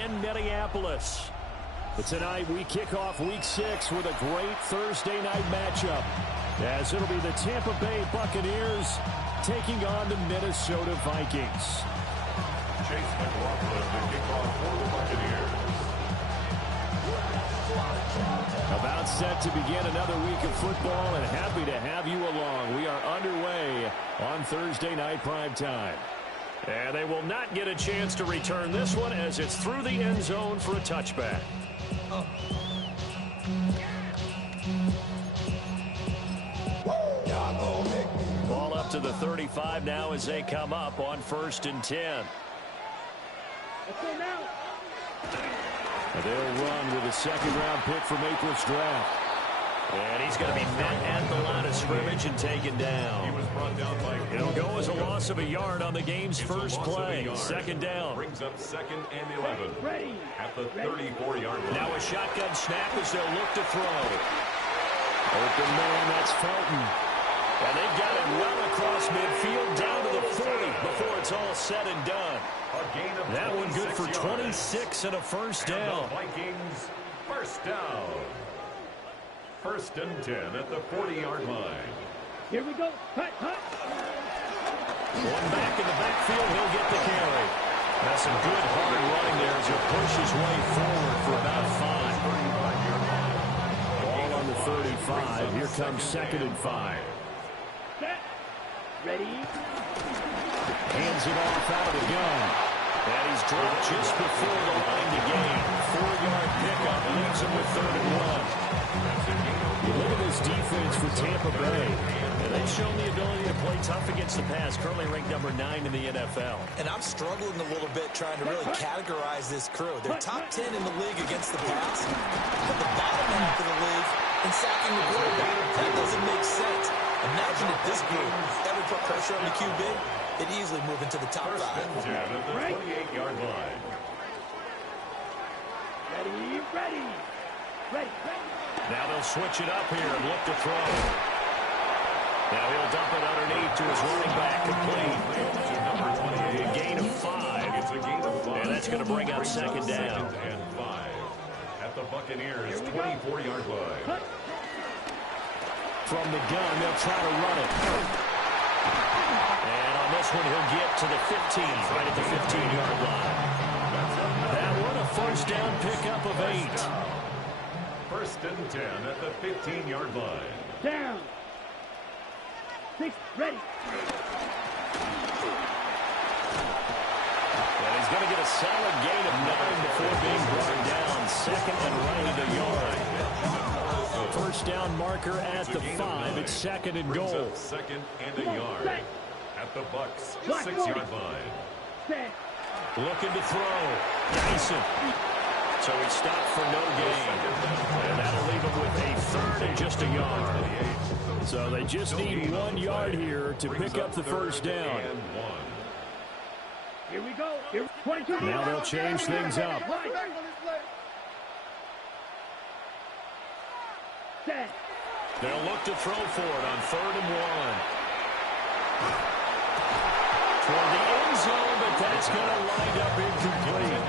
in Minneapolis. But tonight we kick off Week 6 with a great Thursday night matchup, as it'll be the Tampa Bay Buccaneers taking on the Minnesota Vikings. Chase McLaughlin, the kickoff for the Buccaneers. About set to begin another week of football, and happy to have you along. We are underway on Thursday night primetime. And they will not get a chance to return this one, as it's through the end zone for a touchback. Ball up to the 35 now as they come up on 1st and 10. They'll run with a second-round pick from April's draft. And he's going to be met at the line of scrimmage and taken down. He was brought down by It'll go as a loss of a yard on the game's first play. Second down. Brings up 2nd and 11 at the 34-yard line. Now a shotgun snap as they'll look to throw. Open man, that's Felton. And they've got it well across midfield down to the 40 before it's all said and done. That one good for 26 and a first down. Vikings first down. 1st and 10 at the 40-yard line. Here we go. Cut. One back in the backfield, he'll get the carry. Now some good hard running there as he'll push his way forward for about 5. Ball on the 35. Here comes 2nd and 5. Set. Ready. Hands it off out of the gun. And he's dropped just before the line to gain. 4-yard pickup leaves him with 3rd and 1. You look at this defense for Tampa Bay, and they've shown the ability to play tough against the pass, currently ranked number 9 in the NFL. And I'm struggling a little bit trying to really categorize this crew. They're top 10 in the league against the pass, but the bottom half of the league in sacking the quarterback. That doesn't make sense. Imagine if this group ever put pressure on the QB, they'd easily move into the top 5. 1st and 10 at the 28-yard line. Ready. Now they'll switch it up here and look to throw. Now he'll dump it underneath to his running back, complete. A gain of 5. It's a gain of 5. And that's going to bring up 2nd down. 2nd and 5 at the Buccaneers 24-yard line. From the gun, they'll try to run it. And on this one, he'll get to the 15, right at the 15-yard line. That one, a first down pickup of 8. 1st and 10 at the 15-yard line. Down. 6. Ready. And he's going to get a solid gain of 9 before being brought down. 2nd and right at the yard. First down marker at the 5. It's 2nd and goal. 2nd and a yard at the Bucks 6-yard line. Set. Looking to throw. Dyson. So he stopped for no gain. And that'll leave him with a 3rd and just a yard. So they just need 1 yard here to pick up the first down. Here we go. 22. Now they'll change things up. Set. They'll look to throw for it on 3rd and 1. For the end zone, but that's going to wind up incomplete.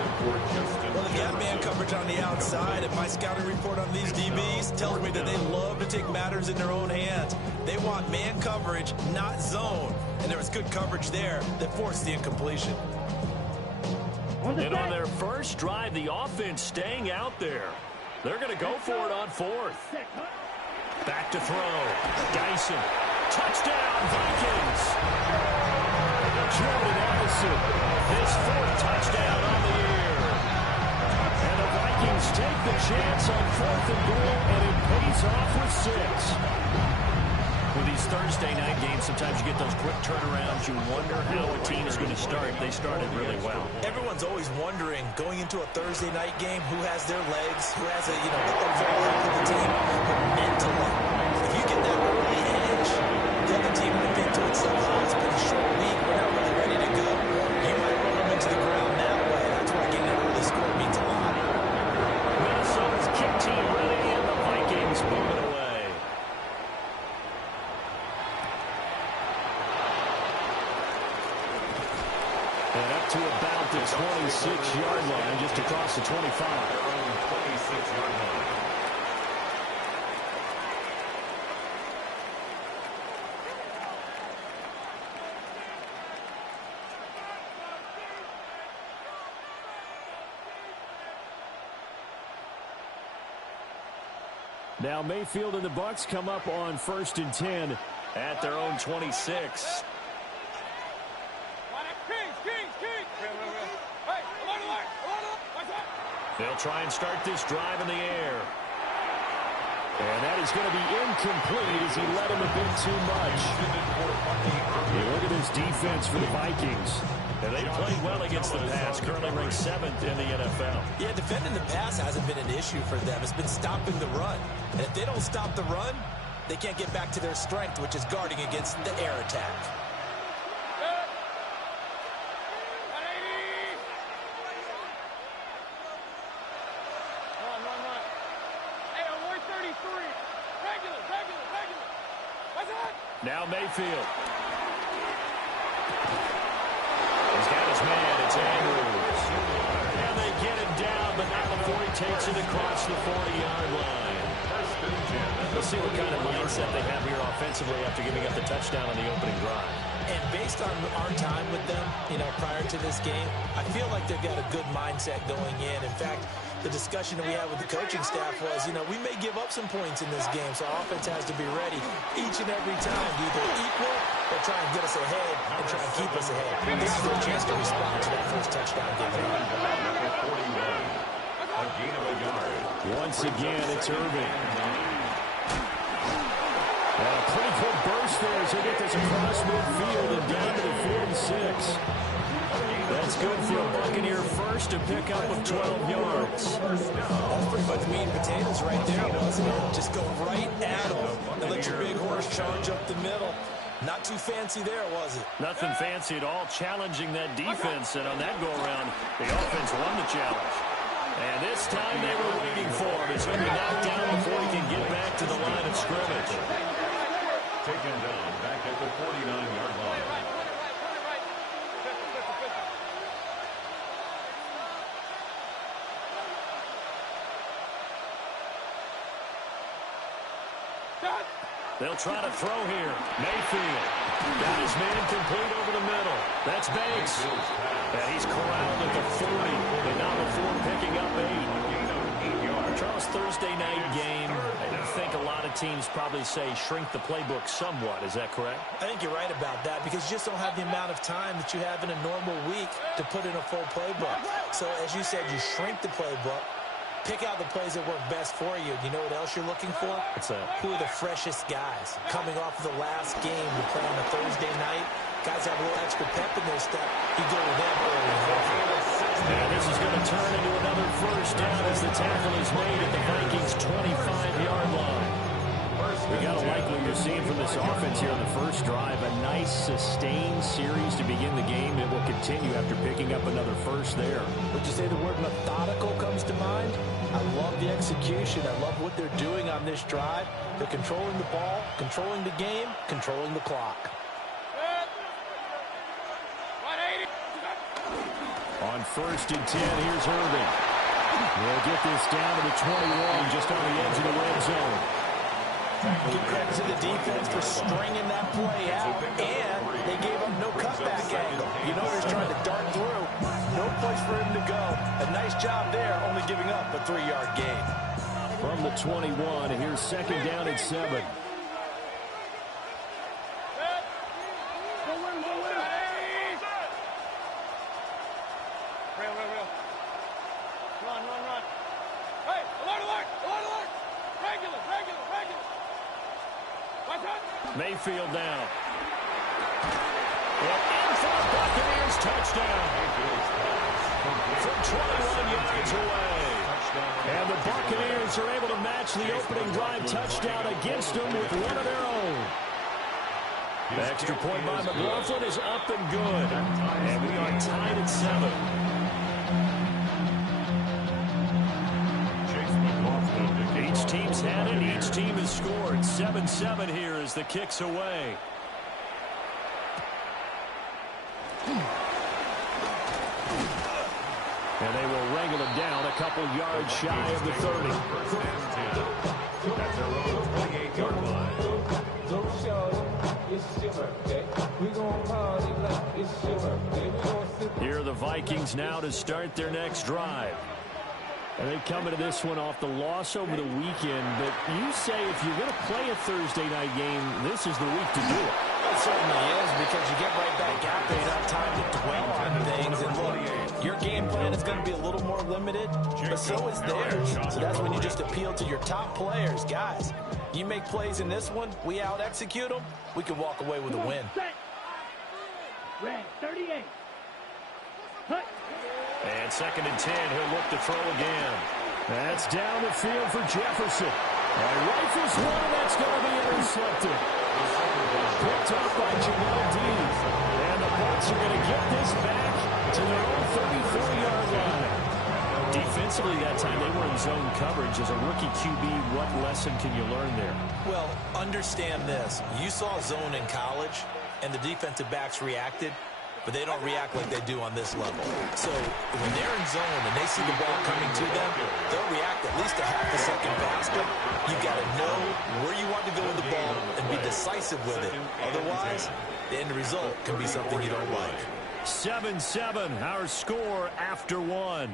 Well, they got man coverage on the outside, and my scouting report on these DBs tells me that they love to take matters in their own hands. They want man coverage, not zone. And there was good coverage there that forced the incompletion. And on their first drive, the offense staying out there. They're going to go for it on 4th. Back to throw. Dyson. Touchdown, Vikings. Jordan Addison. His 4th touchdown on the year. And the Vikings take the chance on 4th and goal, and it pays off with 6. With these Thursday night games, sometimes you get those quick turnarounds. You wonder how a team is going to start. They started really well. Everyone's always wondering, going into a Thursday night game, who has their legs, who has the overall health of the team. But mentally, if you get that early edge, the other team might think to itself, oh, it's been a short week, we're not really ready to go. You might run them into the ground that way. That's why getting an early score means a lot. Minnesota's kick team ready, and the Vikings moving away. And up to about the 26. 26-yard line, just across the 25. Their own 26-yard line. Now Mayfield and the Bucs come up on 1st and 10 at their own 26. They'll try and start this drive in the air. And that is going to be incomplete as he let him a bit too much. Yeah, look at this defense for the Vikings. And they played well against the pass, currently ranked 7th in the NFL. Yeah, defending the pass hasn't been an issue for them. It's been stopping the run. And if they don't stop the run, they can't get back to their strength, which is guarding against the air attack. Now Mayfield. He's got his man. It's Andrews. And they get him down, but not before he takes it across the 40-yard line. We'll see what kind of mindset they have here offensively after giving up the touchdown on the opening drive. And based on our time with them, prior to this game, I feel like they've got a good mindset going in. In fact, the discussion that we had with the coaching staff was, we may give up some points in this game, so our offense has to be ready each and every time to either equal or try and get us ahead and try and keep us ahead. This is their chance to respond to that first touchdown given up. A gain of a yard. Once again, it's Irving. A pretty good burst there as they get this across midfield and down to the 46. That's good for a Buccaneer first to pick up with 12 yards. That's pretty much meat and potatoes right there, wasn't it? Just go right at them and let your big horse charge up the middle. Not too fancy there, was it? Nothing fancy at all, challenging that defense, and on that go-around, the offense won the challenge. And this time they were waiting for him. He's going to be knocked down before he can get back to the line of scrimmage. Taken down back at the 49-yard line. They'll try to throw here. Mayfield got his man complete over the middle. That's Banks. And he's corralled at the 40, but not before picking up 8. Charles, Thursday night game, I think a lot of teams probably say shrink the playbook somewhat. Is that correct? I think you're right about that because you just don't have the amount of time that you have in a normal week to put in a full playbook. So as you said, you shrink the playbook. Pick out the plays that work best for you. You know what else you're looking for? What's that? Who are the freshest guys? Coming off of the last game to play on a Thursday night, guys have a little extra pep in their step. You go with them early and often. And this is going to turn into another first down as the tackle is made at the Vikings' 25-yard line. We got to like what you're seeing from this offense here on the first drive. A nice, sustained series to begin the game. It will continue after picking up another first there. Would you say the word methodical comes to mind? I love the execution. I love what they're doing on this drive. They're controlling the ball, controlling the game, controlling the clock. On 1st and 10, here's Irving. We'll get this down to the 21, just on the edge of the red zone. Give credit to the defense for stringing that play out, and they gave up no cutback angle. You know they're trying to dart through. No place for him to go. A nice job there, only giving up a 3-yard gain. From the 21, here's 2nd down and 7. Mayfield down. And in for the Buccaneers touchdown. From 21 yards away. And the Buccaneers are able to match the opening drive touchdown against them with one of their own. The extra point by McLaughlin is up and good. And we are tied at 7. Each team's had it. Each team has scored. 7-7 here as the kick's away. And they will wrangle him down a couple yards shy of the 30. First and 10. At their own 28-yard line. Don't show it's your birthday. We gon' party like it's your birthday. We gon' sip. Here are the Vikings now to start their next drive. And they come into this one off the loss over the weekend. But you say if you're going to play a Thursday night game, this is the week to do it. It certainly is, because you get right back out there. You don't have time to dwell on things. And look, your game plan is going to be a little more limited, but so is theirs. So that's when you just appeal to your top players. Guys, you make plays in this one, we out-execute them, we can walk away with a win. Set. Red 38. Hut. And 2nd and 10, he'll look to throw again. That's down the field for Jefferson. And rifles one, and that's going to be intercepted. Picked up by Jamel Dean. And the Bucs are going to get this back to their own 34-yard line. Defensively that time, they were in zone coverage. As a rookie QB, what lesson can you learn there? Well, understand this. You saw zone in college, and the defensive backs reacted, but they don't react like they do on this level. So when they're in zone and they see the ball coming to them, they'll react at least a half a second faster. You got to know where you want to go with the ball and be decisive with it. Otherwise, the end result can be something you don't like. 7-7, our score after one.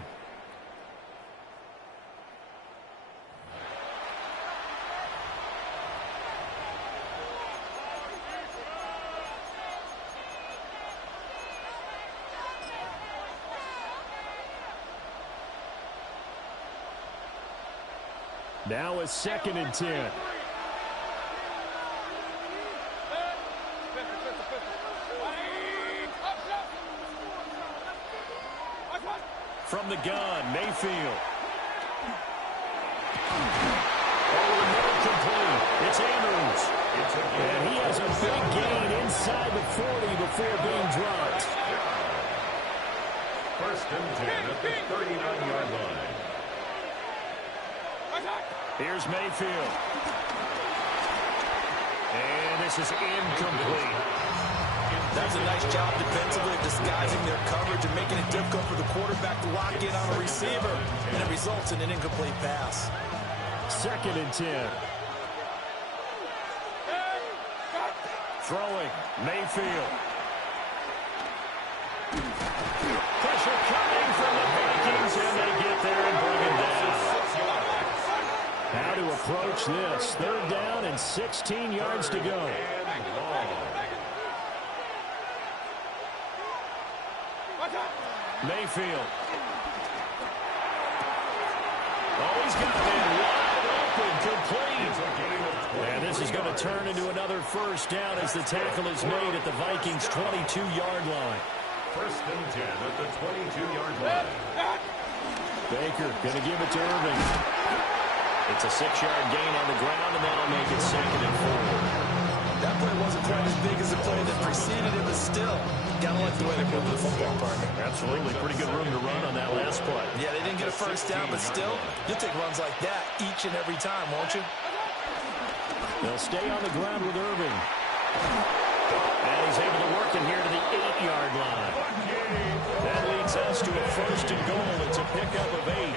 Now a 2nd and 10. From the gun, Mayfield. Complete. It's Andrews. And he has a big gain inside the 40 before being dropped. 1st and 10 at the 39-yard line. Here's Mayfield. And this is incomplete. That's a nice job defensively of disguising their coverage and making it difficult for the quarterback to lock in on a receiver. And it results in an incomplete pass. 2nd and 10. Throwing, Mayfield. Pressure coming from the Vikings, and they get there and bring it down. How to approach this? 3rd down and 16 yards to go. Mayfield. Oh, he's got it wide open, complete. And this is going to turn into another 1st down as the tackle is made at the Vikings' 22-yard line. 1st and 10 at the 22-yard line. Baker going to give it to Irving. It's a 6-yard gain on the ground, and that'll make it 2nd and 4. That play wasn't quite as big as the play that preceded it, but still, gotta like the way they're moving the football, partner. Absolutely. Pretty good room to run on that last play. Yeah, they didn't get a 1st down, but still, you'll take runs like that each and every time, won't you? They'll stay on the ground with Irving. And he's able to work in here to the 8-yard line. That leads us to a 1st and goal. It's a pickup of 8.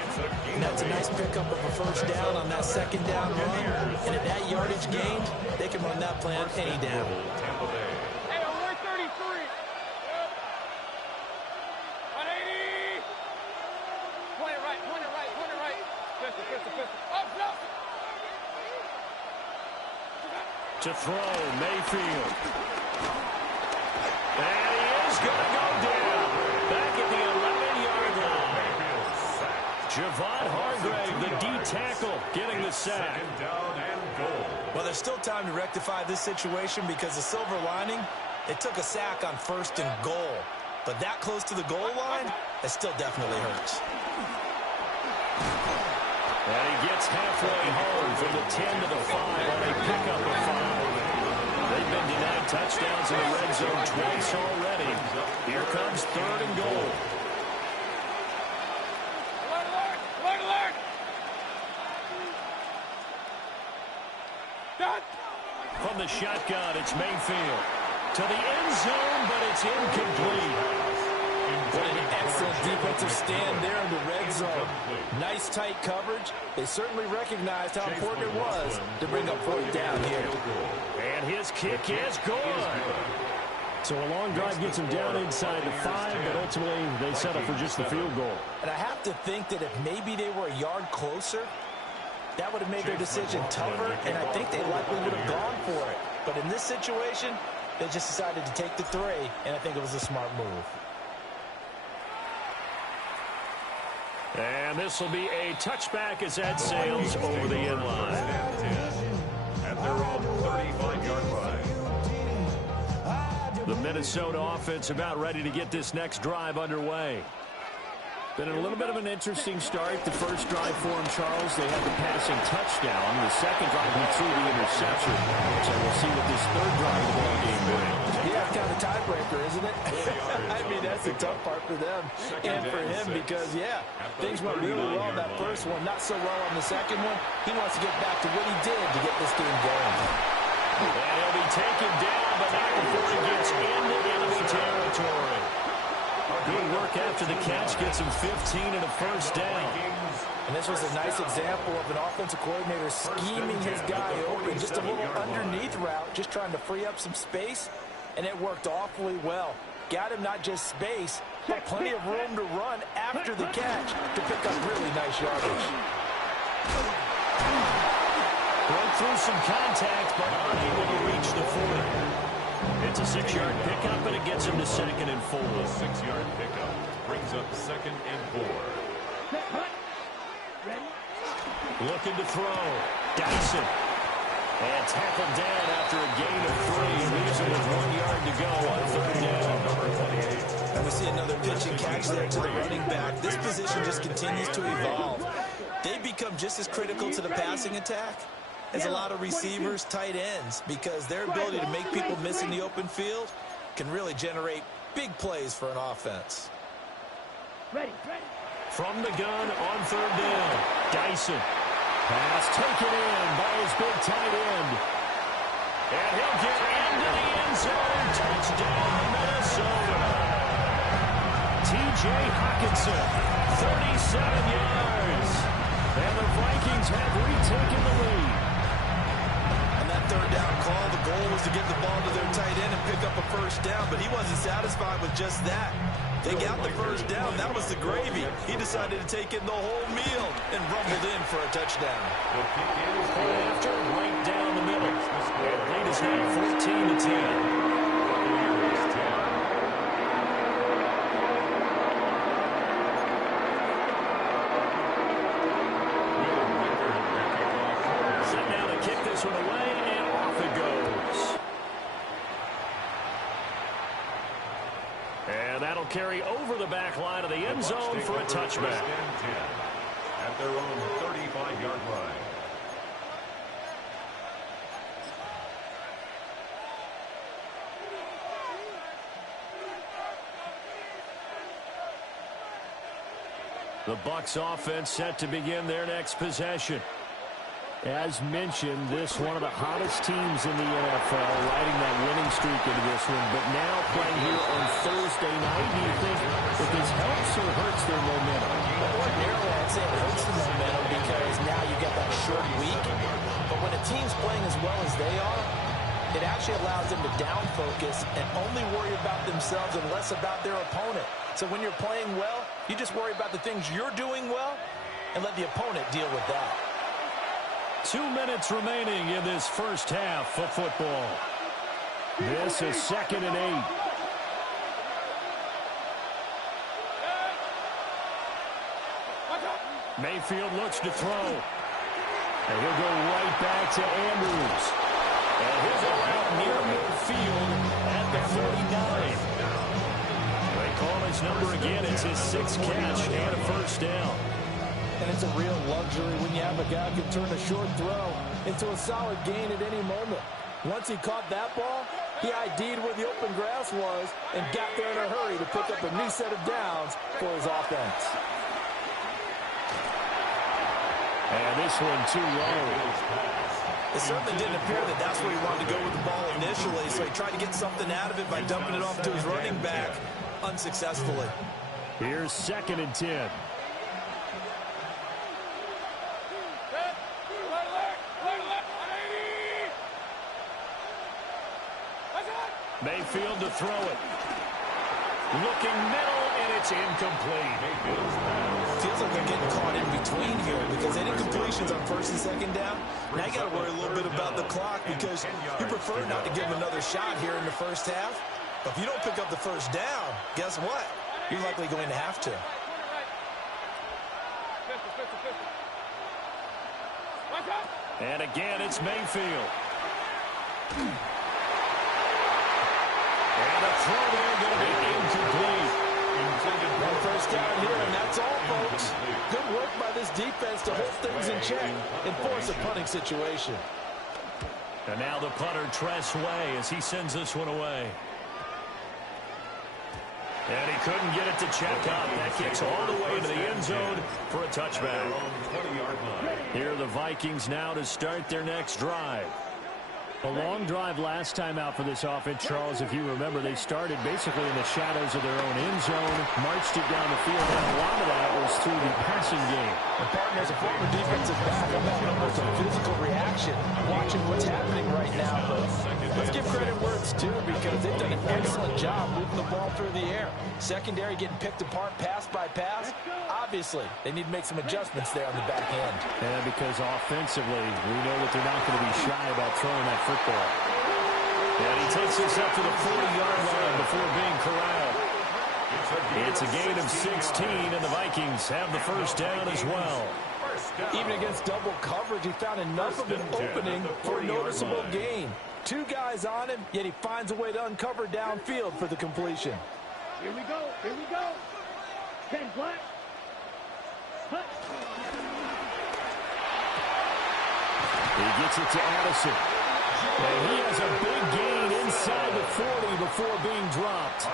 And that's a nice pickup of a 1st down on that 2nd down run. And at that yardage gained, they can run that play on any down. Hey, on 133. 180. Point it right, point it right, point it right. Pistol. Up. To throw, Mayfield. And he is going to go down. Back at the 11-yard line. Javon Hargrave, the D-tackle, getting the sack. 2nd down and goal. Well, there's still time to rectify this situation because the silver lining, it took a sack on 1st and goal. But that close to the goal line, it still definitely hurts. And he gets halfway home from the 10 to the 5 on a pickup of 5. They've been denied touchdowns in the red zone twice already. Here comes 3rd and goal. Alert! Done. From the shotgun, it's Mayfield. To the end zone, but it's incomplete. What an excellent defensive stand there in the red zone. Nice tight coverage. They certainly recognized how important it was to bring up 4th down here. And his kick is good. So a long drive gets him down inside the 5, but ultimately they settle for just the field goal. And I have to think that if maybe they were a yard closer, that would have made their decision tougher, and I think they likely would have gone for it. But in this situation, they just decided to take the 3, and I think it was a smart move. And this will be a touchback as that sails over the end line. At their own 35-yard line. The Minnesota offense about ready to get this next drive underway. Been a little bit of an interesting start. The first drive for them, Charles, they had the passing touchdown. The second drive, he threw the interception. So we'll see what this third drive of the ball game brings. Yeah, kind of tiebreaker, isn't it? I mean, that's the tough part for them and for him because, yeah, things went really well on that first one, not so well on the second one. He wants to get back to what he did to get this game going. And he'll be taken down, but not before he gets into enemy territory. Good work after the catch, gets him 15 and a first down. And this was a nice example of an offensive coordinator scheming his guy open, just a little underneath route, just trying to free up some space, and it worked awfully well. Got him not just space, but plenty of room to run after the catch to pick up really nice yardage. Broke through some contact, but unable to reach the 40. It's a 6-yard pickup, and it gets him to 2nd and 4. The 6-yard pickup brings up 2nd and 4. Looking to throw. Dyson. And tackled down after a gain of 3. Leaves him with 1 yard to go on 3rd down. Number 28. And we see another pitch and catch there to the running back. This position just continues to evolve. They become just as critical to the passing attack as a lot of receivers, tight ends, because their ability to make people miss in the open field can really generate big plays for an offense. Ready. From the gun on 3rd down. Dyson. Pass taken in by his big tight end. And he'll get into the end zone. Touchdown, Minnesota. T.J. Hockenson, 37 yards. And the Vikings have retaken the lead. On that 3rd down call, the goal was to get the ball to their tight end and pick up a first down, but he wasn't satisfied with just that. They got the first down. That was the gravy. He decided to take in the whole meal and rumbled in for a touchdown. After, right down the middle. And lead is now 14-10. That'll carry over the back line of the end zone for a touchback. At their own 35-yard line. The Bucs offense set to begin their next possession. As mentioned, this one of the hottest teams in the NFL, riding that winning streak into this one, but now playing here on Thursday night. Do you think that this helps or hurts their momentum? Well, ordinarily, I'd say it hurts the momentum because now you get that short week. But when a team's playing as well as they are, it actually allows them to down focus and only worry about themselves and less about their opponent. So when you're playing well, you just worry about the things you're doing well and let the opponent deal with that. 2 minutes remaining in this first half of football. This is 2nd and 8. Mayfield looks to throw. And he'll go right back to Andrews. And he'll go out near midfield at the 49. They call his number again. It's his 6th catch and a first down. And it's a real luxury when you have a guy who can turn a short throw into a solid gain at any moment. Once he caught that ball, he ID'd where the open grass was and got there in a hurry to pick up a new set of downs for his offense. And this one too low. It certainly didn't appear that that's where he wanted to go with the ball initially, so he tried to get something out of it by dumping it off to his running back. unsuccessfully. Here's 2nd and 10. Mayfield to throw it. Looking middle, and it's incomplete. Feels like they're getting caught in between here because any completions on 1st and 2nd down, now you got to worry a little bit about the clock because you prefer not to give them another shot here in the 1st half. But if you don't pick up the 1st down, guess what? You're likely going to have to. And again, it's Mayfield. And a throw there going to be incomplete. One 1st down here, and that's all, folks. Good work by this defense to hold things in check and force a punting situation. And now the punter, Tress Way, as he sends this one away. And he couldn't get it to check up. That kicks all the way to the end zone for a touchback. Here are the Vikings now to start their next drive. A long drive last time out for this offense, Charles. If you remember, they started basically in the shadows of their own end zone, marched it down the field, and a lot of that was through the passing game. And partner, as a former defensive back, I'm having almost a physical reaction watching what's happening right now. But let's give credit where it's due because they've done an excellent job moving the ball through the air. Secondary getting picked apart pass by pass. Obviously, they need to make some adjustments there on the back end. And because offensively, we know that they're not going to be shy about throwing that football. And he takes this up to the 40-yard line before being corralled. It's a gain of 16, and the Vikings have the 1st down as well. Even against double coverage, he found enough of an opening for a noticeable gain. 2 guys on him, yet he finds a way to uncover downfield for the completion. Here we go. Here we go. 10 black. Hut. He gets it to Addison. And he has a big gain inside the 40 before being dropped.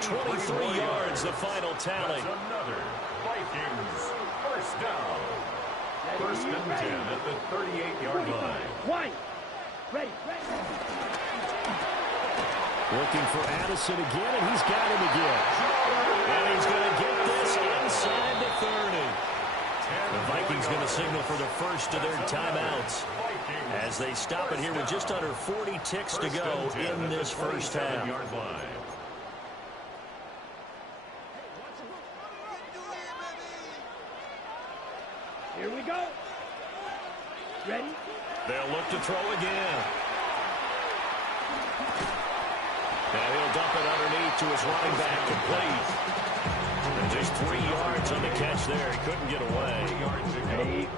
23 yards, the final tally. Another Vikings 1st down. 1st and 10 at the 38-yard line. White. Ready. Looking for Addison again, and he's got him again. And he's going to get this inside the 30. The Vikings going to signal for the 1st of their timeouts as they stop it here with just under 40 ticks to go in this 1st half. Here we go. Ready? They'll look to throw again. Now he'll dump it underneath to his running back, complete. And just 3 yards on the catch there. He couldn't get away.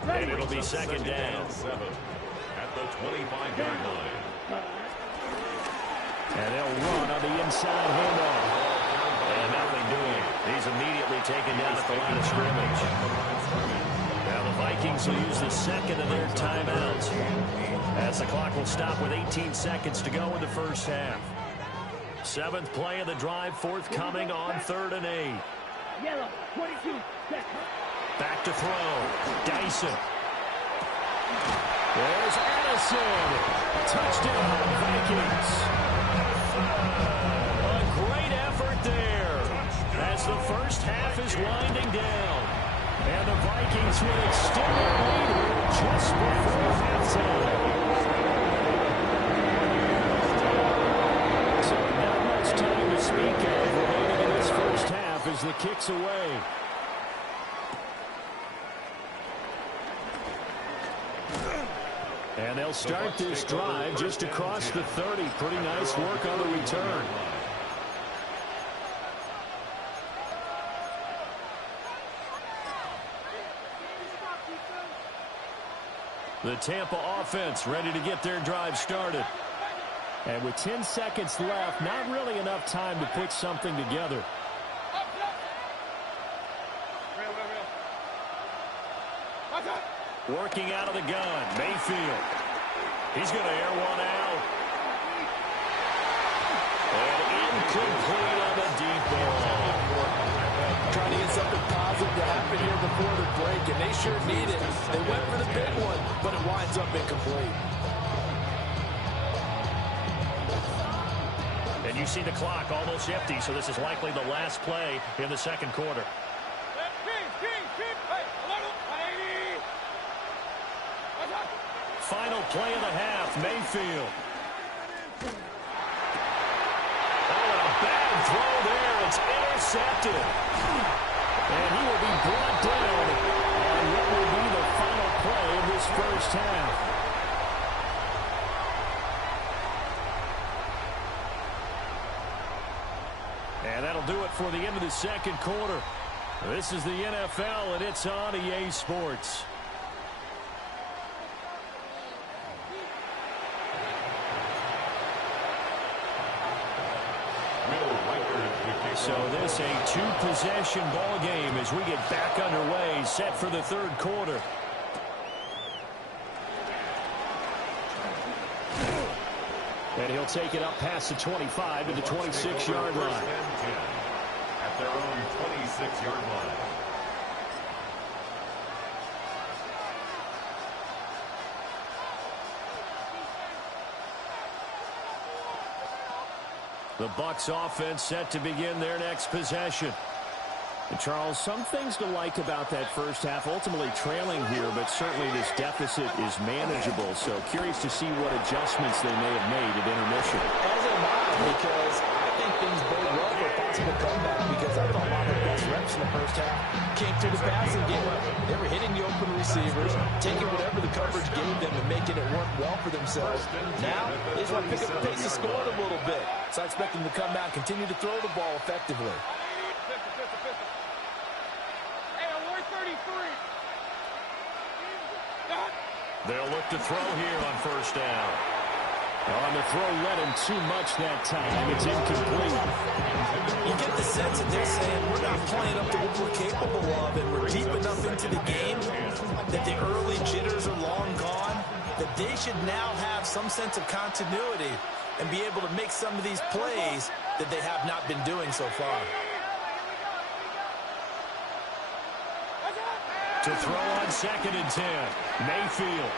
And it'll be 2nd down. At the 25-yard line. And they'll run on the inside handoff. And nothing doing. He's immediately taken down at the line of scrimmage. Now the Vikings will use the 2nd of their timeouts as the clock will stop with 18 seconds to go in the 1st half. 7th play of the drive, forthcoming on 3rd and 8. Yellow. 22. Back to throw. Dyson. There's Addison. Touchdown, Vikings. A great effort there as the 1st half is winding down. And the Vikings will extend their lead just before halftime. So not much time to speak of remaining in this 1st half as the kick's away. And they'll start this drive just across the 30. Pretty nice work on the return. The Tampa offense ready to get their drive started. And with 10 seconds left, not really enough time to put something together. Working out of the gun, Mayfield. He's going to air one out. And incomplete on the deep ball. Trying to get something positive to happen here before the break, and they sure need it. They went for the big one, but it winds up incomplete. And you see the clock almost empty, so this is likely the last play in the second quarter. Final play of the half, Mayfield. Oh, and a bad throw there. It's intercepted. And he will be brought down on what will be the final play of this first half. And that'll do it for the end of the second quarter. This is the NFL, and it's on EA Sports. So this a two-possession ball game as we get back underway, set for the third quarter. And he'll take it up past the 25 to the 26-yard line. At their own 26-yard line. The Bucs offense set to begin their next possession. And Charles, some things to like about that first half. Ultimately trailing here, but certainly this deficit is manageable. So curious to see what adjustments they may have made at intermission. As am I, because I think things bode well for a possible comeback, because I thought a lot of the best reps in the first half came through the passing game. They were hitting the open receivers, taking whatever the coverage gave them and making it work well for themselves. Now, they just want to pick up the pace of scoring a little bit. So I expect them to come back and continue to throw the ball effectively. They'll look to throw here on first down. On the throw led him too much that time. It's incomplete. You get the sense that they're saying we're not playing up to what we're capable of, and we're deep enough into the game that the early jitters are long gone, that they should now have some sense of continuity and be able to make some of these plays that they have not been doing so far. To throw on 2nd and 10. Mayfield.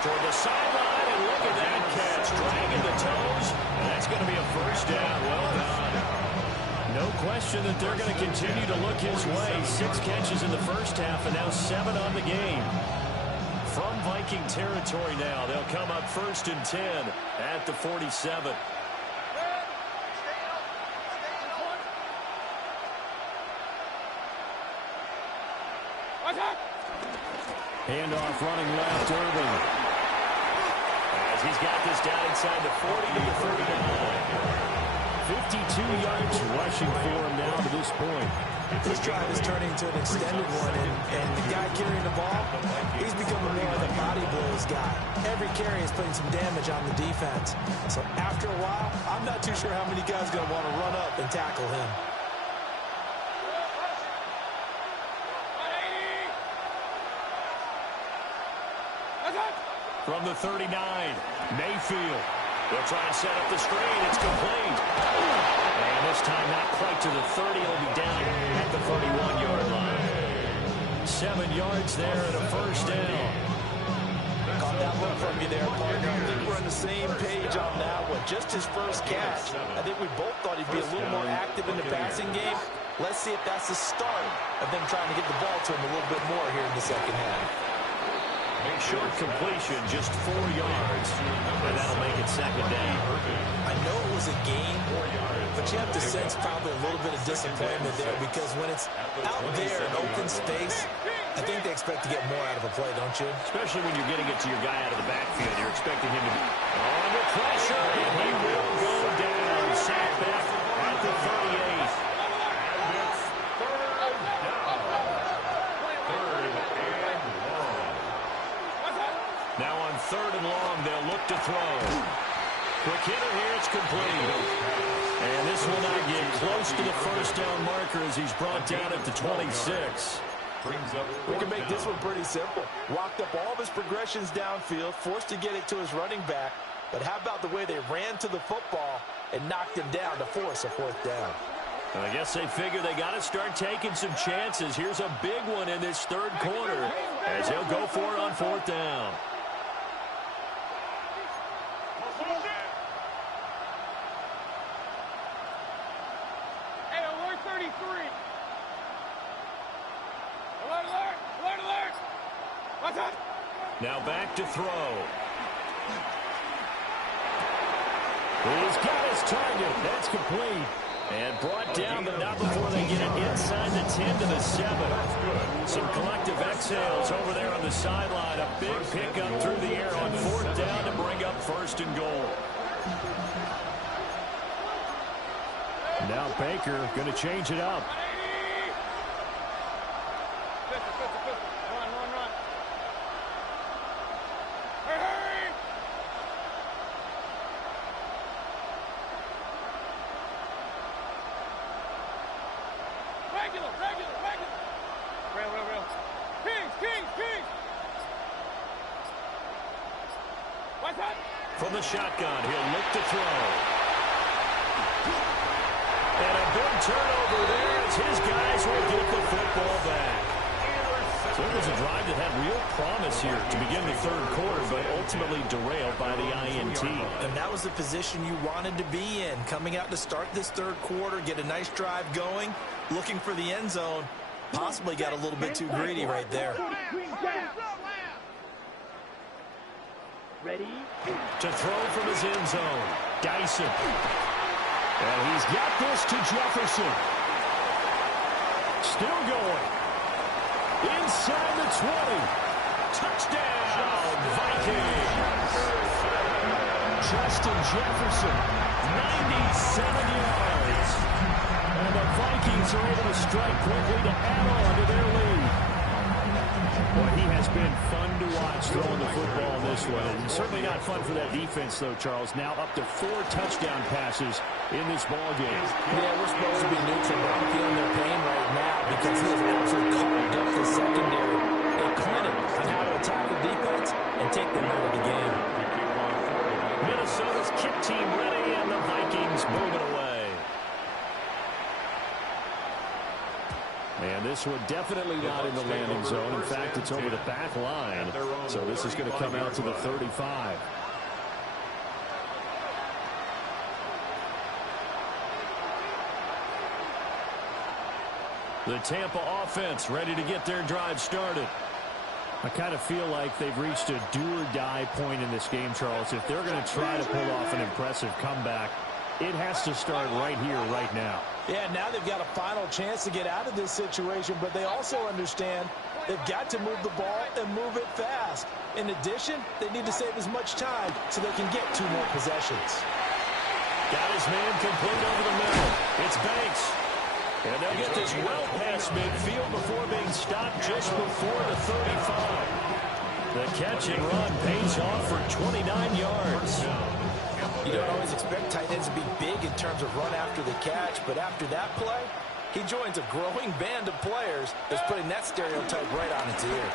Toward the sideline, and look at that catch. Dragging the toes, and that's going to be a first down. Well done. No question that they're going to continue to look his way. 6 catches in the first half, and now 7 on the game. From Viking territory now, they'll come up 1st and 10 at the 47. Handoff running left, Irving. As he's got this down inside the 40 to the 39. 52 yards rushing for him now to this point. This drive is turning into an extended one, and the guy carrying the ball, he's becoming more like a body blows guy. Every carry is putting some damage on the defense. So after a while, I'm not too sure how many guys are going to want to run up and tackle him. From the 39, Mayfield. They'll try and set up the screen. It's complete. And this time not quite to the 30. It'll be down at the 41-yard line. 7 yards there and a first down. Caught that look from you there, partner. I think we're on the same page on that one. Just his first catch. I think we both thought he'd be a little more active in the passing game. Let's see if that's the start of them trying to get the ball to him a little bit more here in the second half. A short completion, just 4 yards, and that'll make it second down. I know it was a gain, but you have to sense probably a little bit of disappointment there, because when it's out there in open space, I think they expect to get more out of a play, don't you? Especially when you're getting it to your guy out of the backfield. You're expecting him to be under pressure, and he will go down. Sacked back at the 38. Now on 3rd and long, they'll look to throw. Quick hitter here, it's complete. And this will not get close to the first down marker as he's brought down at the 26. We can make this one pretty simple. Walked up all of his progressions downfield, forced to get it to his running back. But how about the way they ran to the football and knocked him down to force a 4th down? And I guess they figure they got to start taking some chances. Here's a big one in this third quarter as he'll go for it on 4th down. Now back to throw. He's got his target. That's complete. And brought down, but not before they get it inside the 10 to the 7. Some collective exhales over there on the sideline. A big pickup through the air on 4th down to bring up 1st and goal. Now Baker going to change it up. Run. Hurry! Regular. Real. Kings! What's that? From the shotgun, he'll look to throw. And a big turnover there as his guys will get the football back. So it was a drive that had real promise here to begin the 3rd quarter, but ultimately derailed by the INT. And that was the position you wanted to be in, coming out to start this 3rd quarter, get a nice drive going, looking for the end zone. Possibly got a little bit too greedy right there. Ready? To throw from his end zone, Dyson. And he's got this to Jefferson. Still going. Inside the 20. Touchdown, Vikings. Justin Jefferson, 97 yards. And the Vikings are able to strike quickly to add on to their lead. Boy, he has been fun to watch throwing the football this way. And certainly not fun for that defense, though, Charles. Now up to 4 touchdown passes in this ball game. Yeah, we're supposed to be neutral, but I'm feeling their pain right now because he has absolutely carved up the secondary. A clinic on how to attack the defense and take them out of the game. Minnesota's kick team ready, and the Vikings moving away. And this one definitely not in the landing zone. In fact, it's over the back line. So this is going to come out to the 35. The Tampa offense ready to get their drive started. I kind of feel like they've reached a do-or-die point in this game, Charles. If they're going to try to pull off an impressive comeback, it has to start right here, right now. Yeah, now they've got a final chance to get out of this situation, but they also understand they've got to move the ball and move it fast. In addition, they need to save as much time so they can get 2 more possessions. Got his man complete over the middle. It's Banks. And they'll get this well past midfield before being stopped just before the 35. The catch and run pays off for 29 yards. You don't always expect tight ends to be big in terms of run after the catch, but after that play, he joins a growing band of players that's putting that stereotype right on its ear.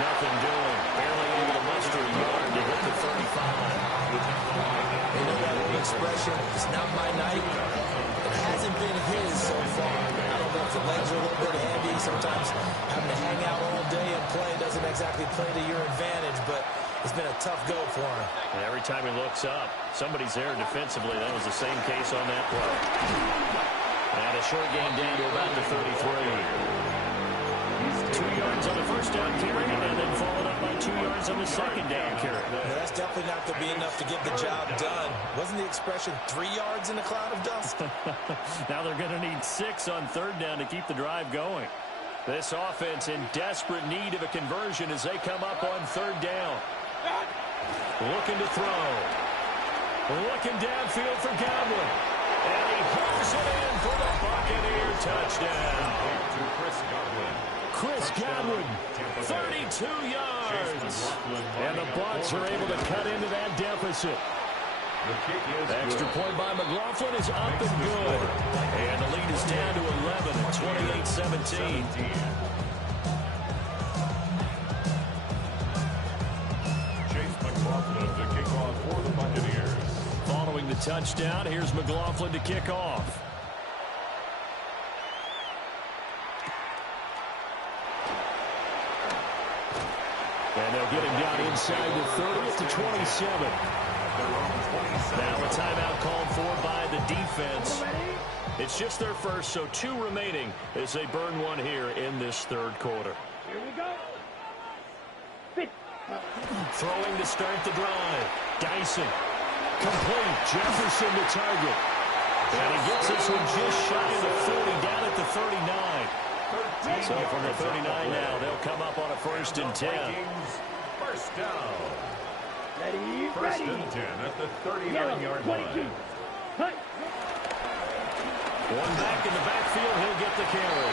Nothing doing. Barely able to muster a yard to hit the 35. You know that old expression, it's not my night. It hasn't been his so far. I don't know if the legs are a little bit heavy. Sometimes having to hang out all day and play doesn't exactly play to your advantage, but it's been a tough go for him. And every time he looks up, somebody's there defensively. That was the same case on that play. And a short gain down to about the 33. 2 yards on the first down carry, and then followed up by 2 yards on the second down carry. Now, that's definitely not going to be enough to get the job done. Wasn't the expression 3 yards in a cloud of dust? Now they're going to need 6 on 3rd down to keep the drive going. This offense in desperate need of a conversion as they come up on 3rd down. Looking to throw. Looking downfield for Godwin. And he hooks it in for the Buccaneer touchdown. Chris Godwin, 32 yards. And the Bucs are able to cut into that deficit. The extra point by McLaughlin is up and good. And the lead is down to 11 at 28-17. Chase McLaughlin to kick off for the Buccaneers. Following the touchdown, here's McLaughlin to kick off. And they'll get him down inside the 30 at the 27. Now a timeout called for by the defense. It's just their first, so 2 remaining as they burn one here in this third quarter. Here we go. Throwing to start the drive. Dyson. Complete. Jefferson to target. And he gets this one just shy of the 40, down at the 39. So from the 39 now, they'll come up on a 1st and 10. First down. Ready, First ready. and 10 at the 39-yard Yellow, 22. line. Hut. One back in the backfield, he'll get the carry.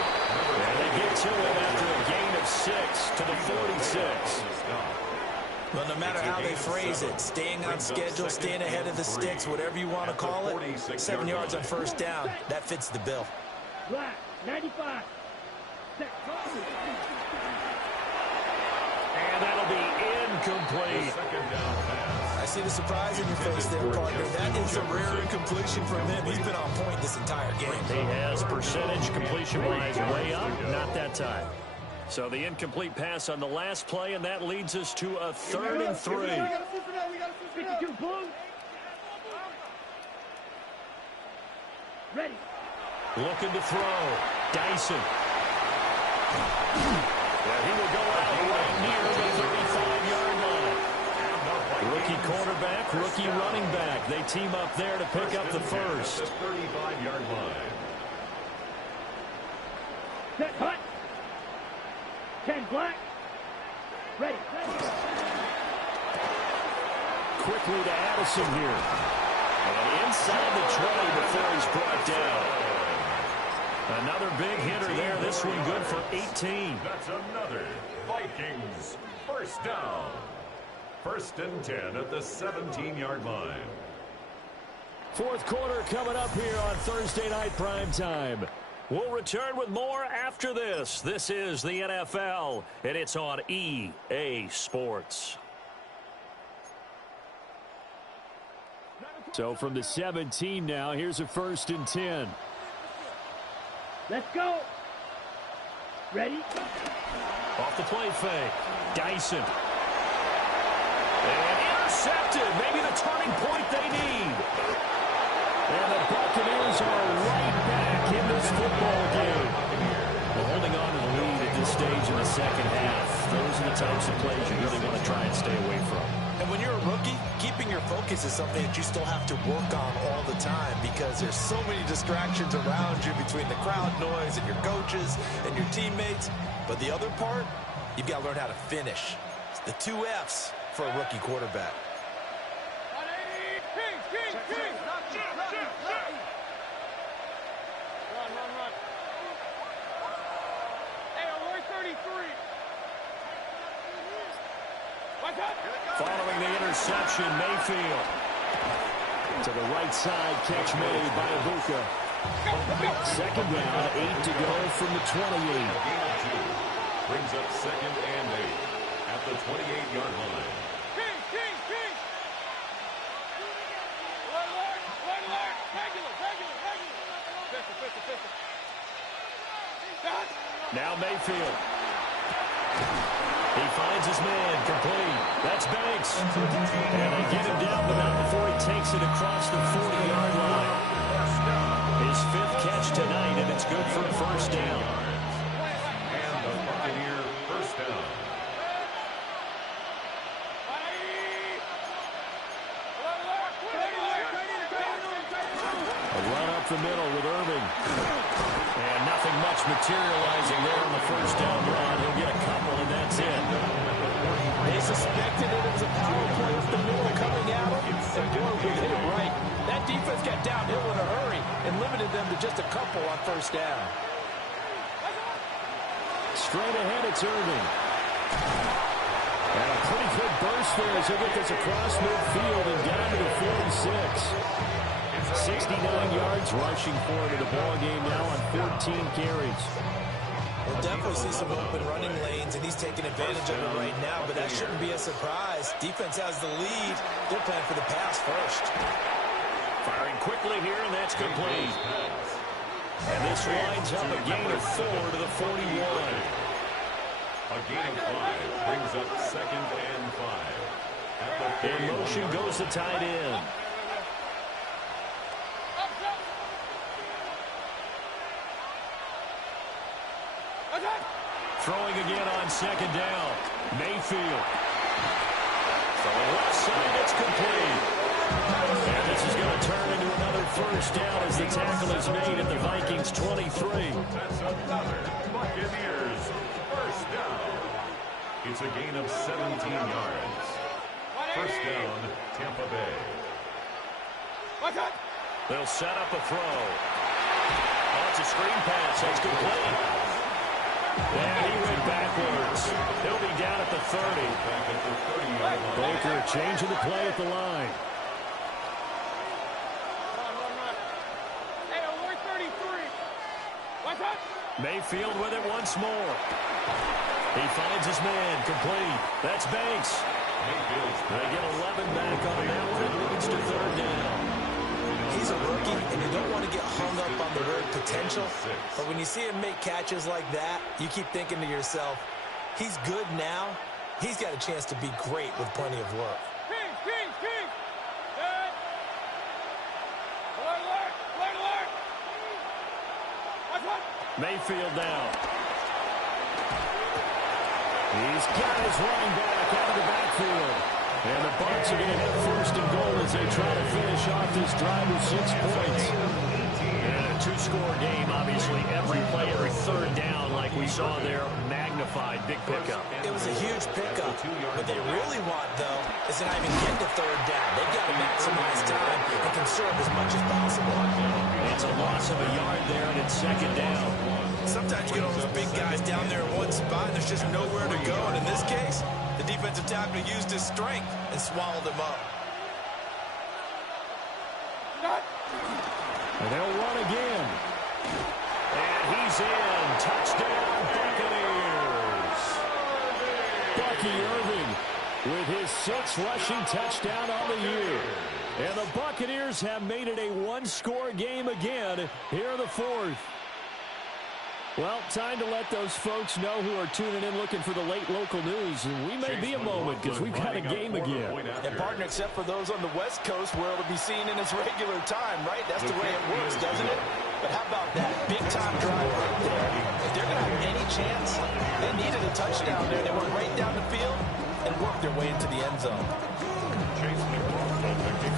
And they get to him after a gain of 6 to the 46. Well, no matter how they phrase it, staying on schedule, staying ahead of the sticks, whatever you want to call it, 7 yards on 1st down, that fits the bill. Black, 95. And that'll be incomplete. Second down pass. I see the surprise in your face there, partner. That is a rare incompletion from him. He's been on point this entire game. He has percentage completion-wise way up, not that time. So the incomplete pass on the last play, and that leads us to a 3rd and 3. 52 blue. Ready. Looking to throw. Dyson. Yeah, he will go out right near the 35-yard line. Rookie quarterback, rookie running back. They team up there to pick up the first. 35-yard line. Set, hut. 10 black. Ready. Quickly to Addison here. And inside the 20 before he's brought down. Another big hitter there. This one good for 18. That's another Vikings first down. 1st and 10 at the 17-yard line. 4th quarter coming up here on Thursday Night Primetime. We'll return with more after this. This is the NFL, and it's on EA Sports. So from the 17 now, here's a 1st and 10. Let's go. Ready. Off the play fake. Dyson. And intercepted. Maybe the turning point they need. And the Buccaneers are right back in this football game. Well, holding on to the lead at this stage in the second half. Those are the types of plays you really want to try and stay away from. And when you're a rookie, keeping your focus is something that you still have to work on all the time because there's so many distractions around you between the crowd noise and your coaches and your teammates. But the other part, you've got to learn how to finish. It's the 2 F's for a rookie quarterback. Following the interception, Mayfield. To the right side, catch made by Ibuka. 2nd down, 8 to go from the 28. Brings up 2nd and 8 at the 28-yard line. Now Mayfield. He finds his man, complete. That's Banks. And they get him down, but not before he takes it across the 40-yard line. His 5th catch tonight, and it's good for a 1st down. And the Buccaneer first down. A run up the middle with Irving. And nothing much materializing there on the 1st down run. He'll get a couple, and that's it. They suspected it was a power play with the middle coming at them. And boy, we hit it right. That defense got downhill in a hurry and limited them to just a couple on 1st down. Straight ahead, it's Irving. And a pretty good burst there as he'll get this across midfield and down to the 46. 69 yards rushing for him in the ball game now on 14 carries. We'll definitely see some open running lanes, and he's taking advantage of it right now, but that shouldn't be a surprise. Defense has the lead. They're playing for the pass first. Firing quickly here, and that's complete. And this winds up a gain of 4 to the 41. A gain of 5 brings up 2nd and 5. In motion goes the tight end. Throwing again on second down. Mayfield. Throwing left side, it's complete. And this is going to turn into another first down as the tackle is made at the Vikings 23. That's another Buccaneers first down. It's a gain of 17 yards. First down, Tampa Bay. They'll set up a throw. Oh, it's a screen pass. That's complete. And he went backwards. He'll be down at the 30. Back at the 30-yard line. Baker changing the play at the line. Mayfield with it once more. He finds his man. Complete. That's Banks. They get 11 back on that one. It leads to third down. He's a rookie, and you don't want to get hung up on the word potential. But when you see him make catches like that, you keep thinking to yourself, he's good now. He's got a chance to be great with plenty of work. Kings. Good. Alert. Mayfield down. He's got his running back out of the backfield. And the Bucs are going to have first and goal as they try to finish off this drive with 6 points. And a two-score game, obviously. Every play, every third down, like we saw there, magnified. Big pickup. It was a huge pickup. What they really want, though, is to not even get to third down. They've got to maximize time and conserve as much as possible. It's a loss of a yard there, and it's second down. Sometimes you get all those big guys down there in one spot, and there's just nowhere to go. And in this case, the defensive tackle used his strength and swallowed him up. And they'll run again. And he's in. Touchdown, Buccaneers. Bucky Irving with his 6th rushing touchdown on the year. And the Buccaneers have made it a one-score game again here in the 4th. Well, time to let those folks know who are tuning in looking for the late local news. And we may be a moment because we've got a game again. And, partner, except for those on the West Coast where it'll be seen in its regular time, right? That's the way it works, doesn't it? But how about that big-time drive right there? If they're going to have any chance, they needed a touchdown there. They went right down the field and worked their way into the end zone.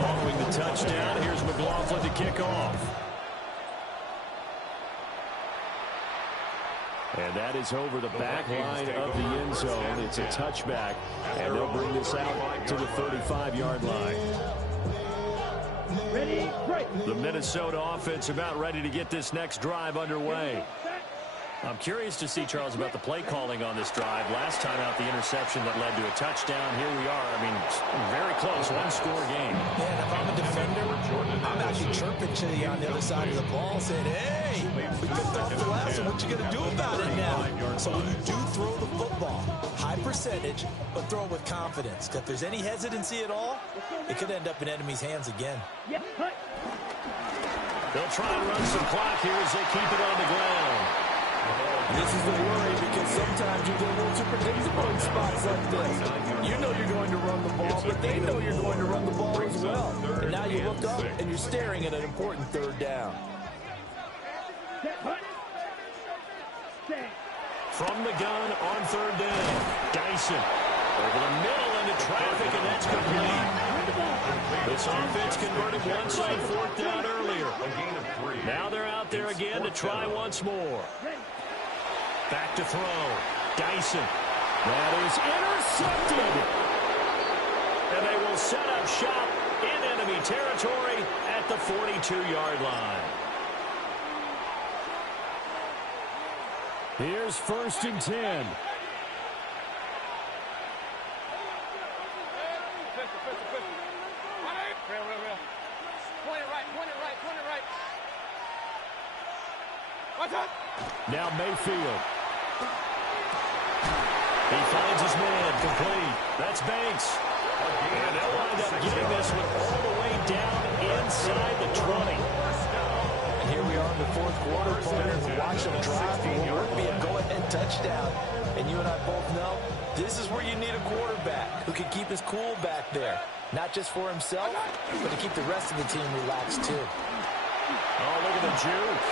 Following the touchdown, here's McLaughlin to kick off. And that is over the back line of the end zone. It's a touchback, and they'll bring this out to the 35-yard line. Ready, break. The Minnesota offense about ready to get this next drive underway. I'm curious to see, Charles, about the play calling on this drive. Last time out, the interception that led to a touchdown. Here we are. I mean, very close, one-score game. Man, if I'm a defender, I'm actually chirping to you on the other side of the ball saying, hey, we picked off the last one. What you going to do about it now? So when you do throw the football, high percentage, but throw it with confidence. Because if there's any hesitancy at all, it could end up in enemy's hands again. They'll try and run some clock here as they keep it on the ground. This is the worry because sometimes you get a little too predictable in spots like this. You know you're going to run the ball, but they know you're going to run the ball as well. And now you look up and you're staring at an important third down. From the gun on third down, Dyson over the middle into traffic, and that's complete. This offense converted onside fourth down earlier. Now they're out there again to try once more. Back to throw. Dyson. That is intercepted. And they will set up shop in enemy territory at the 42-yard line. Here's 1st and 10. Now Mayfield. He finds his man, complete. That's Banks. And they'll wind up getting this one all the way down inside the 20. And here we are in the 4th quarter, partner. Watch them drive for what would be a go-ahead touchdown. And you and I both know this is where you need a quarterback who can keep his cool back there. Not just for himself, but to keep the rest of the team relaxed too. Oh, look at the juke.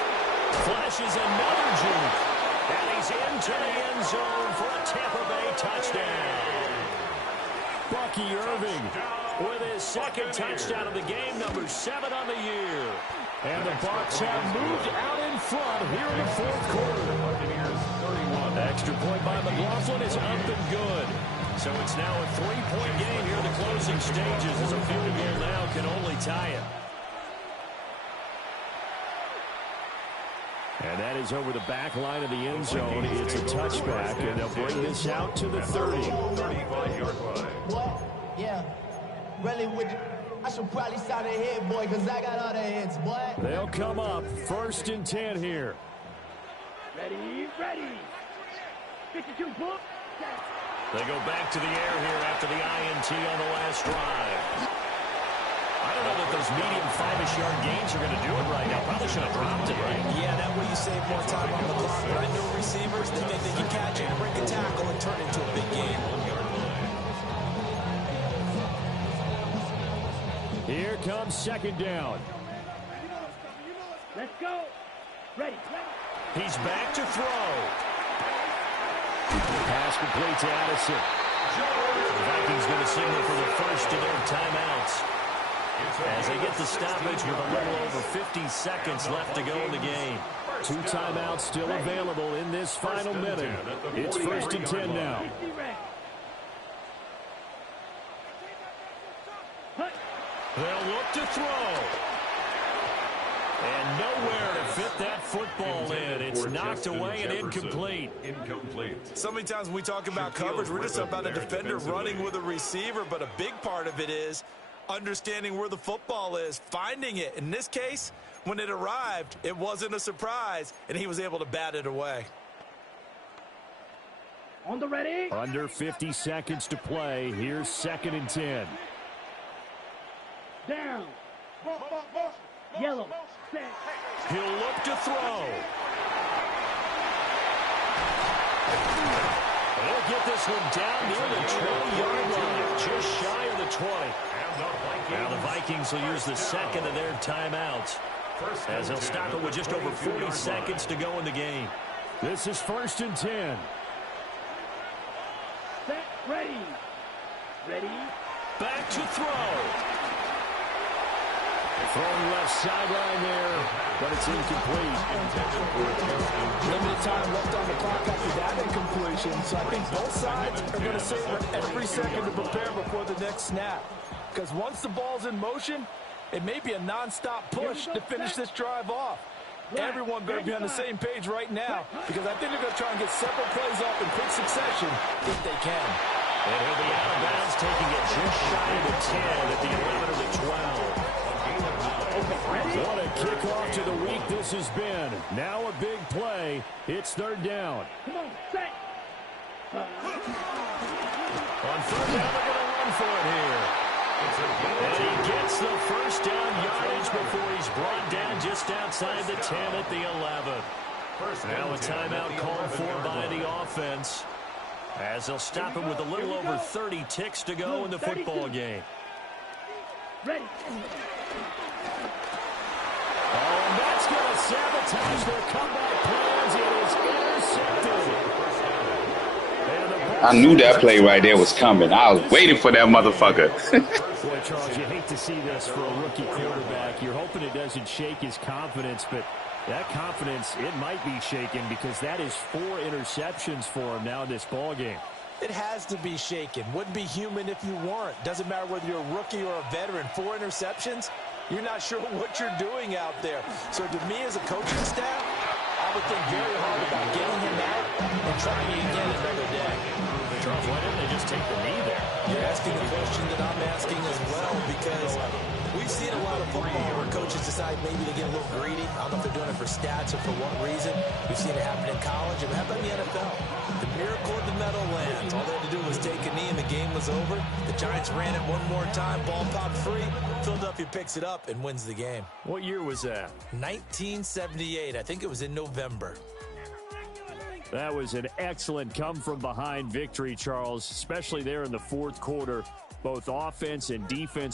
Flashes another juke. And he's in into the end zone for a Tampa Bay touchdown. Bucky Irving with his second touchdown of the game, number 7 on the year. And the Bucs have moved out in front here in the fourth quarter. Extra point by McLaughlin is up and good. So it's now a 3-point game here in the closing stages as a field goal now can only tie it. And that is over the back line of the end zone. It's a touchback, and they'll bring this out to the 30. 35-yard line. What? Yeah. Really, I should probably sound a hit, boy, because I got all the hits, boy. They'll come up 1st and 10 here. Ready, ready. 52 book. They go back to the air here after the INT on the last drive. I don't know that those medium 5-ish yard gains are going to do it right now. Probably should have dropped it, right? Yeah, that way you save more time on the clock. But I know receivers, they think they can catch it, break a tackle, and turn it into a big game. Here comes 2nd down. Let's go. Ready. He's back to throw. Pass complete to Addison. The Vikings going to signal for the first of their timeouts as they get the stoppage with a little over 50 seconds left to go in the game. 2 timeouts still available in this final minute. It's 1st and 10 now. They'll look to throw. And nowhere to fit that football in. It's knocked away and incomplete. So many times when we talk about coverage, we're just about a defender running with a receiver, but a big part of it is understanding where the football is, finding it. In this case, when it arrived, it wasn't a surprise, and he was able to bat it away. On the ready. Under 50 seconds to play. Here's 2nd and 10. Down. Yellow. Set. He'll look to throw. They'll get this one down near the 20-yard line, just shy of the 20. Now the Vikings will use the 2nd of their timeouts as they'll stop it with just over 40 seconds to go in the game. This is 1st and 10. Set. Ready. Ready. Back to throw. Throwing left sideline there, but it's incomplete. Limited time left on the clock after that incompletion, so I think both sides are going to savor every second to prepare before the next snap. Because once the ball's in motion, it may be a non-stop push to finish this drive off. Everyone better be on the same page right now, because I think they're going to try and get several plays off in quick succession if they can. And he'll be out of bounds, taking it just shy of the 10 at the 11 or the 12. What a kickoff to the week this has been. Now a big play. It's 3rd down. Come on, set. On 3rd down, they're going to run for it here. And he gets the first down yardage before he's brought down just outside the 10 at the 11. Now a timeout called for by the offense as they'll stop him with a little over 30 ticks to go in the football game. Ready. Oh, and that's going to sabotage their comeback plans. It is intercepted. I knew that play right there was coming. I was waiting for that motherfucker. Boy, Charles, you hate to see this for a rookie quarterback. You're hoping it doesn't shake his confidence, but that confidence, it might be shaken because that is 4 interceptions for him now in this ball game. It has to be shaken. Wouldn't be human if you weren't. Doesn't matter whether you're a rookie or a veteran. 4 interceptions, you're not sure what you're doing out there. So to me as a coaching staff, I would think very hard about getting him out and trying again another day. Charles, why didn't they just take the knee there? You're asking a question that I'm asking as well, because we've seen a lot of football where coaches decide maybe to get a little greedy. I don't know if they're doing it for stats or for what reason. We've seen it happen in college. And how about in the NFL? The miracle of the Meadowlands. All they had to do was take a knee and the game was over. The Giants ran it one more time. Ball popped free. Philadelphia picks it up and wins the game. What year was that? 1978. I think it was in November. That was an excellent come-from-behind victory, Charles, especially there in the fourth quarter. Both offense and defense